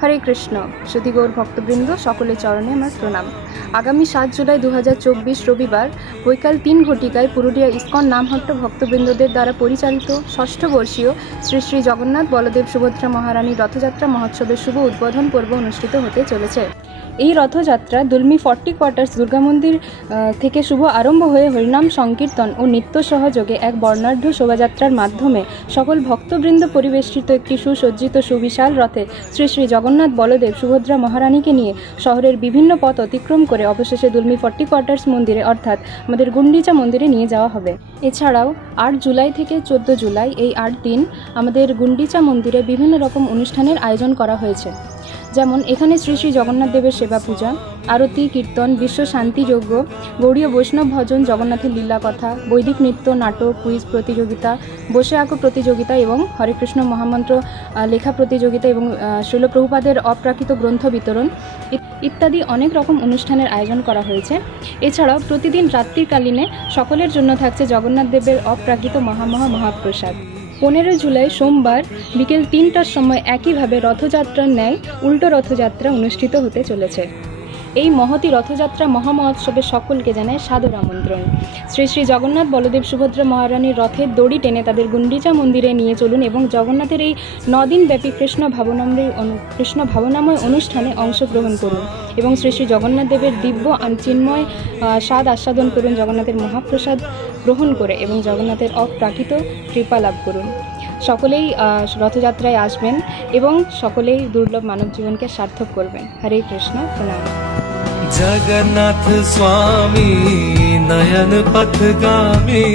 হরে কৃষ্ণ। শ্রুতিগৌর ভক্তবৃন্দ সকলের চরণে আমার প্রণাম। আগামী 7 জুলাই 2024 রবিবার বৈকাল 3 ঘটিকায় পুরুলিয়া ইস্কন নামহট্ট ভক্তবৃন্দদের দ্বারা পরিচালিত ষষ্ঠ বর্ষীয় শ্রী শ্রী জগন্নাথ বলদেব সুভদ্রা মহারানীর রথযাত্রা মহোৎসবের শুভ উদ্বোধন পর্ব অনুষ্ঠিত হতে চলেছে। এই রথযাত্রা দুলমি 40 কোয়ার্টার্স দুর্গা মন্দির থেকে শুভ আরম্ভ হয়ে হরিনাম সংকীর্তন ও নৃত্য সহযোগে এক বর্ণাঢ্য শোভাযাত্রার মাধ্যমে সকল ভক্তবৃন্দ পরিবেষ্টিত একটি সুসজ্জিত সুবিশাল রথে শ্রী শ্রী জগন্নাথ বলদেব সুভদ্রা মহারানীকে নিয়ে শহরের বিভিন্ন পথ অতিক্রম করে অবশেষে দুলমি 40 কোয়ার্টার্স মন্দিরে অর্থাৎ আমাদের গুন্ডিচা মন্দিরে নিয়ে যাওয়া হবে। এছাড়াও 8 জুলাই থেকে 14 জুলাই এই 8 দিন আমাদের গুন্ডিচা মন্দিরে বিভিন্ন রকম অনুষ্ঠানের আয়োজন করা হয়েছে। যেমন এখানে শ্রী শ্রী জগন্নাথ দেবের সেবা পূজা, আরতি, কীর্তন, বিশ্ব শান্তি যজ্ঞ, গৌড়ীয় বৈষ্ণব ভজন, জগন্নাথের লীলা কথা, বৈদিক নৃত্য, নাটক, কুইজ প্রতিযোগিতা, বসে আঁকো প্রতিযোগিতা এবং হরে কৃষ্ণ মহামন্ত্র লেখা প্রতিযোগিতা এবং শ্রীল প্রভুপাদের অপ্রাকৃত গ্রন্থ বিতরণ ইত্যাদি অনেক রকম অনুষ্ঠানের আয়োজন করা হয়েছে। এছাড়াও প্রতিদিন রাত্রিকালীনে সকলের জন্য থাকছে জগন্নাথ দেবের অপ্রাকৃত মহাপ্রসাদ। 15 জুলাই সোমবার বিকেল 3টার সময় একইভাবে রথযাত্রার ন্যায় উল্টো রথযাত্রা অনুষ্ঠিত হতে চলেছে। এই মহতী রথযাত্রা মহামহোৎসবে সকলকে জানায় সাদর আমন্ত্রণ। শ্রী শ্রী জগন্নাথ বলদেব সুভদ্রা মহারানীর রথের দড়ি টেনে তাদের গুন্ডিচা মন্দিরে নিয়ে চলুন এবং জগন্নাথের এই 9 দিনব্যাপী কৃষ্ণ ভাবনাময় অনুষ্ঠানে অংশগ্রহণ করুন এবং শ্রী শ্রী জগন্নাথ দেবের দিব্য চিন্ময় স্বাদ আস্বাদন করুন, জগন্নাথের মহাপ্রসাদ গ্রহণ করে এবং জগন্নাথের অপ্রাকৃত কৃপা লাভ করুন। সকলেই রথযাত্রায় আসবেন এবং সকলেই দুর্লভ মানব জীবনকে সার্থক করবেন। হরে কৃষ্ণ, প্রণাম। जगन्नाथ स्वामी नयन पथगामी